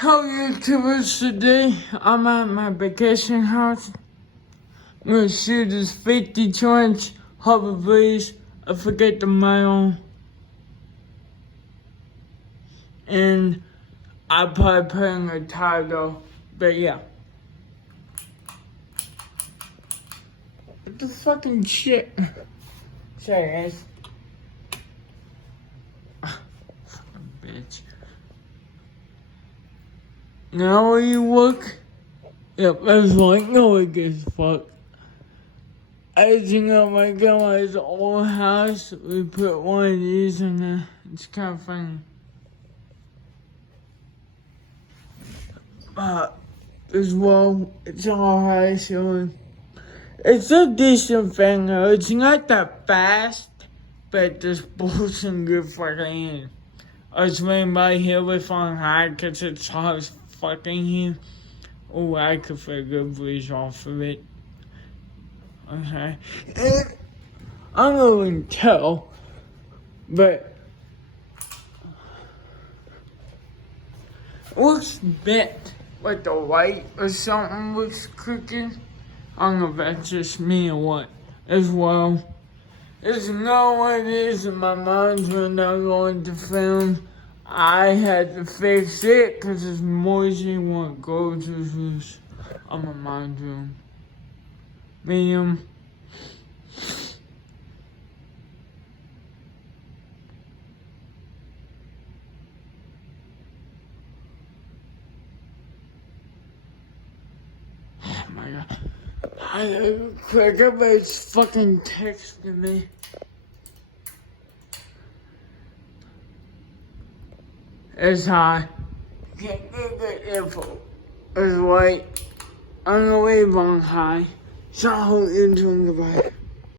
How YouTubers today? I'm at my vacation house. I'm gonna shoot this 50 challenge hover breeze. I forget the mile. And I probably put in a title. But yeah. What the fucking shit? Sorry guys. Fucking bitch. Now where you look? Yep, that's like no one gives a fuck. I think on my grandma's old house, we put one of these in there. It's kind of funny. As well, it's all high, so it's a decent thing though. It's not that fast, but this bullshit good fucking. I was running by here with on high because it's hot as fucking here. Oh, I could feel a good breeze off of it. Okay. And I don't even tell, but it looks bent, like the light or something looks crooked. I don't know if that's just me or what, as well. It's not what it is in my mind when I'm going to film. I had to fix it because it's noisy when it goes loose on my mind room. Medium. Oh my god. Quick, everybody's fucking texting me. It's high. Can't get the info. It's white. I'm gonna leave on high. So, into goodbye.